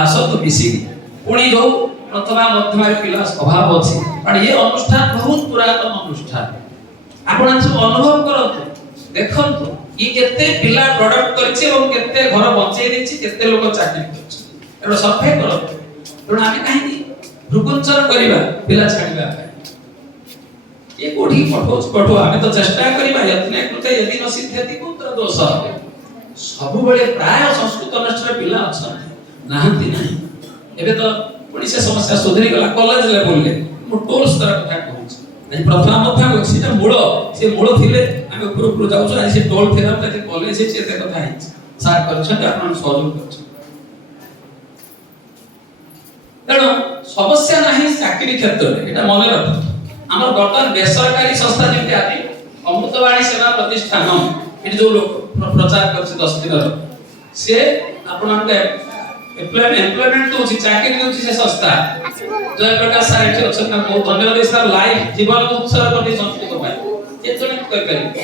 आसत मिसिक पुणी जो प्रथमा मध्यमा पिला अभाव अछि पण ये अनुष्ठान बहुत पुरातन अनुष्ठान आपण सब अनुभव करत देखंतु ई केते पिला प्रोडक्ट करछि और केते घर बंचै देछि केते लोक चाकरी करछि एरो सर्वे करत पण आमे काहे भ्रुकुंचन करिबा पिला छाडिबा ये कोठी कठो आमे तो चेष्टा करिबा यत्ने कृते यदि न सिद्धति पुत्र दोष सब बेले प्राय संस्कृत अनुष्ठान पिला अछन नाहंती नाही एबे तो पुणी से समस्या सुधरी गला कॉलेज लेवल ले मु टोल स्तर कथा कहूछ आज प्रथम मध्य सीटा मूल थिले आमे ऊपर जाउछ आज से टोल फेरा तते कॉलेज से एते कथा हिच सार करछन आपण सहयोग करछ तेणु समस्या नाही चाकरी क्षेत्र में एटा मन रख हमर वर्तमान बेसरकारी संस्था जेते आदि अमृतवाणी सेवा प्रतिष्ठान एटी जो लोक प्रचार करछ 10 दिन से आपण एम्प्लॉयमेंट तो चाकरी दोछि से संस्था जय प्रकाश सर एठी अछन बहुत धन्यवाद सर लाइव जीवन उत्सर्ग करते संस्कृत पाए ये तो नहीं कर पाए